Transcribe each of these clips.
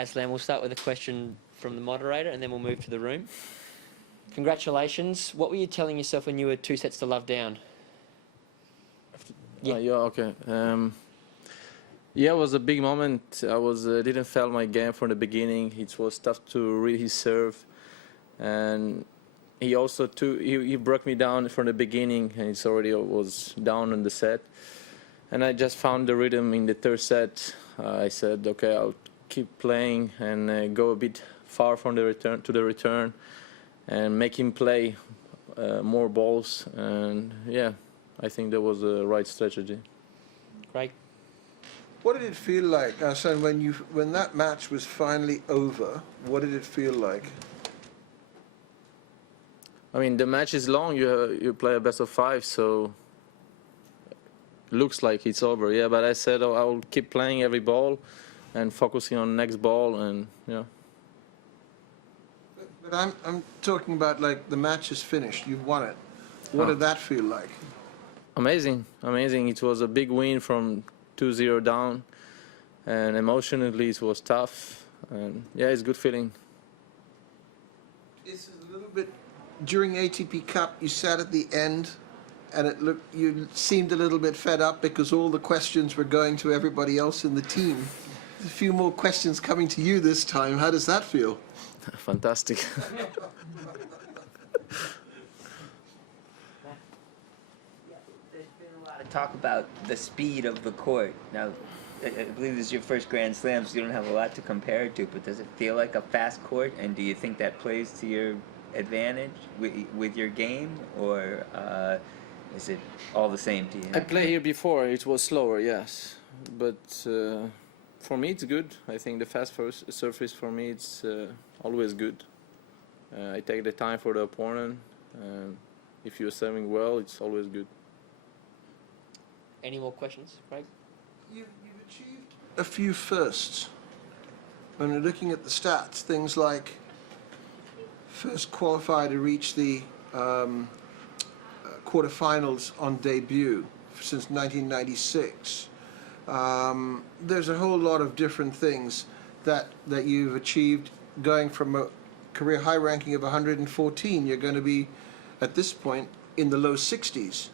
Aslan, we'll start with a question from the moderator and then we'll move to the room. Congratulations. What were you telling yourself when you were 2 sets to love down? Okay. Yeah, it was a big moment. I didn't fail my game from the beginning. It was tough to read his serve, and he also he broke me down from the beginning, and it's already was down in the set. And I just found the rhythm in the third set. I said, okay, I'll keep playing and go a bit far from the return, and make him play more balls. And yeah, I think that was the right strategy. Great. What did it feel like, Aslan, when that match was finally over? What did it feel like? I mean, the match is long. You play a best of 5, so looks like it's over. Yeah, but I said I will keep playing every ball and focusing on the next ball, and yeah. But I'm talking about, like, the match is finished. You've won it. What did that feel like? Amazing, amazing. It was a big win from 2-0 down, and emotionally it was tough, and yeah, it's a good feeling. It's a little bit, during ATP Cup, you sat at the end, and you seemed a little bit fed up because all the questions were going to everybody else in the team. There's a few more questions coming to you this time. How does that feel? Fantastic. Talk about the speed of the court. Now, I believe this is your first Grand Slam, so you don't have a lot to compare it to, but does it feel like a fast court, and do you think that plays to your advantage with your game, or is it all the same to you? I played here before. It was slower, yes, but for me it's good. I think the fast surface for me it's always good. I take the time for the opponent. If you're serving well, it's always good. Any more questions, Craig? You've achieved a few firsts. When we're looking at the stats, things like first qualifier to reach the quarterfinals on debut since 1996. There's a whole lot of different things that you've achieved, going from a career high ranking of 114. You're going to be, at this point, in the low 60s.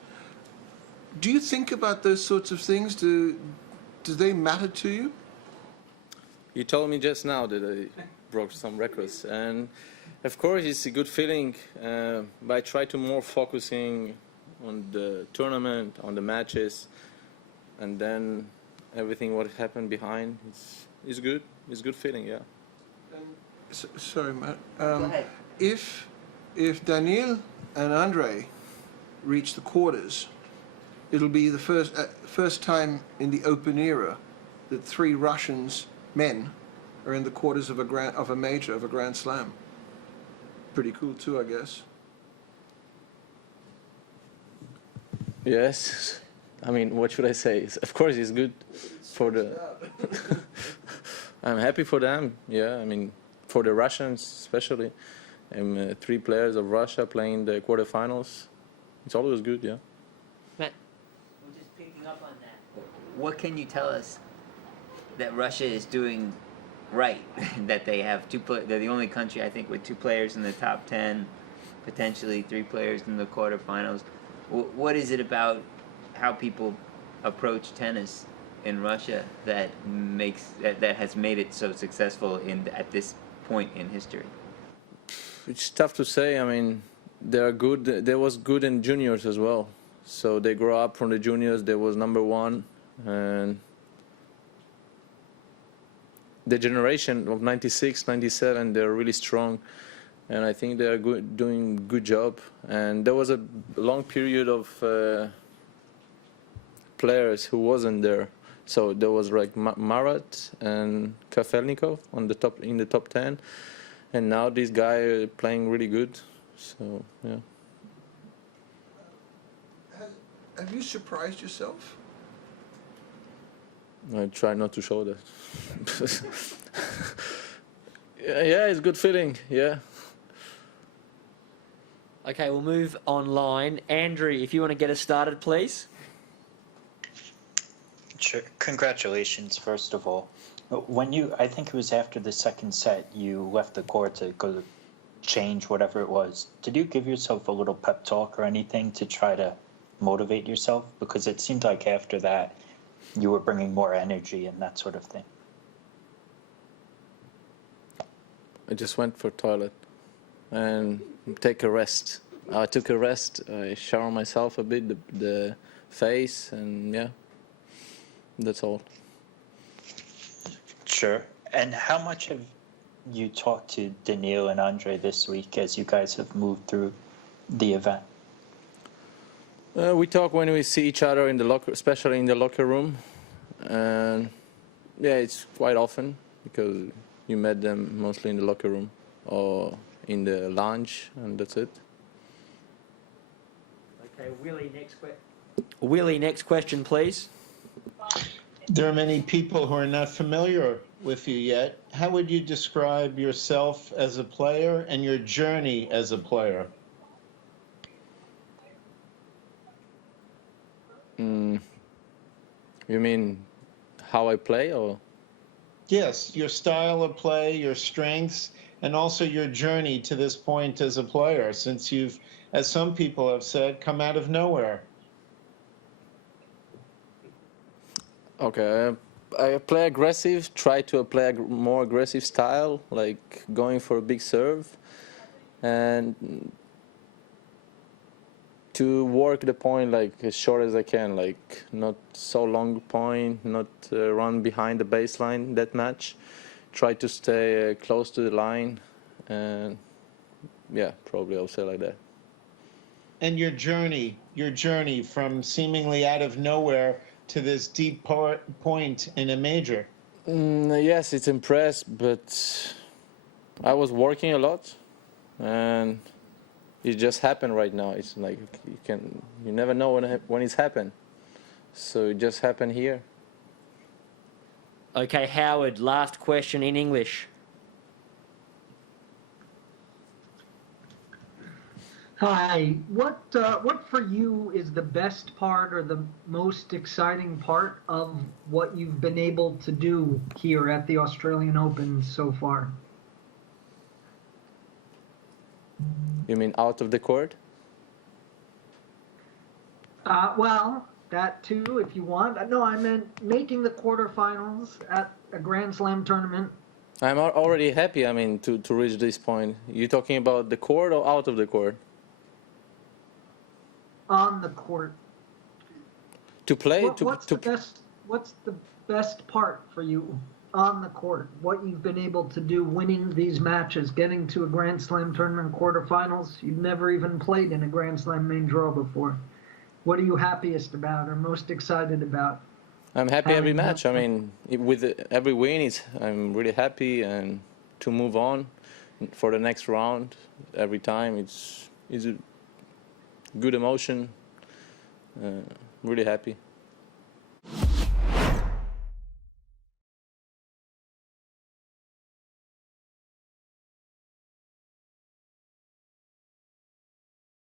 Do you think about those sorts of things? Do they matter to you? You told me just now that I broke some records, and of course it's a good feeling, but I try to more focusing on the tournament, on the matches, and then everything what happened behind. It's good. It's a good feeling, yeah. Sorry, Matt. Go ahead. If Daniil and Andrei reach the quarters, it'll be the first time in the Open era that 3 Russians, men, are in the quarters of a major, of a Grand Slam. Pretty cool too, I guess. Yes. I mean, what should I say? Of course, it's good for the... I'm happy for them, yeah. I mean, for the Russians especially. 3 players of Russia playing the quarterfinals. It's always good, yeah. Matt? Well, just picking up on that, what can you tell us that Russia is doing right? That they have they're the only country, I think, with 2 players in the top 10, potentially 3 players in the quarterfinals. What is it about how people approach tennis in Russia that has made it so successful at this point in history? It's tough to say. I mean, they are good. They was good in juniors as well. So they grow up from the juniors. They was #1, and the generation of '96, '97, they're really strong, and I think they are doing a good job. And there was a long period of players who wasn't there. So there was like Marat and Kafelnikov in the top 10, and now this guy are playing really good. So yeah. Have you surprised yourself? I try not to show that. Yeah, it's a good feeling. Yeah. Okay, we'll move online. Andrew, if you want to get us started, please. Sure. Congratulations, first of all. When you, I think it was after the second set, you left the court to go to change whatever it was. Did you give yourself a little pep talk or anything to try to motivate yourself? Because it seemed like after that, you were bringing more energy and that sort of thing. I just went for toilet and take a rest. I took a rest. I showered myself a bit, the face, and yeah, that's all. Sure. And how much have you talked to Daniil and Andre this week as you guys have moved through the event? We talk when we see each other in the locker, especially in the locker room, and yeah, it's quite often because you met them mostly in the locker room or in the lounge, and that's it. Okay, Willie, next question, please. There are many people who are not familiar with you yet. How would you describe yourself as a player and your journey as a player? You mean how I play, or? Yes, your style of play, your strengths, and also your journey to this point as a player, since you've, as some people have said, come out of nowhere. Okay, I play aggressive, try to play a more aggressive style, like going for a big serve, and to work the point like as short as I can, like not so long point, not run behind the baseline that much. Try to stay close to the line, and yeah, probably I'll say like that. And your journey from seemingly out of nowhere to this deep point in a major. Yes, it's impressed, but I was working a lot, and it just happened right now. It's like you never know when it's happened, so it just happened here. Okay, Howard, last question in English. Hi. What for you is the best part or the most exciting part of what you've been able to do here at the Australian Open so far? You mean out of the court? Well, that too, if you want. No, I meant making the quarterfinals at a Grand Slam tournament. I'm already happy, I mean, to reach this point. You talking about the court or out of the court? On the court. To play? What's the best part for you on the court? What you've been able to do, winning these matches, getting to a Grand Slam tournament quarterfinals? You've never even played in a Grand Slam main draw before. What are you happiest about or most excited about? I'm happy every match. I mean, with every win, I'm really happy, and to move on for the next round every time, it's a good emotion. Really happy.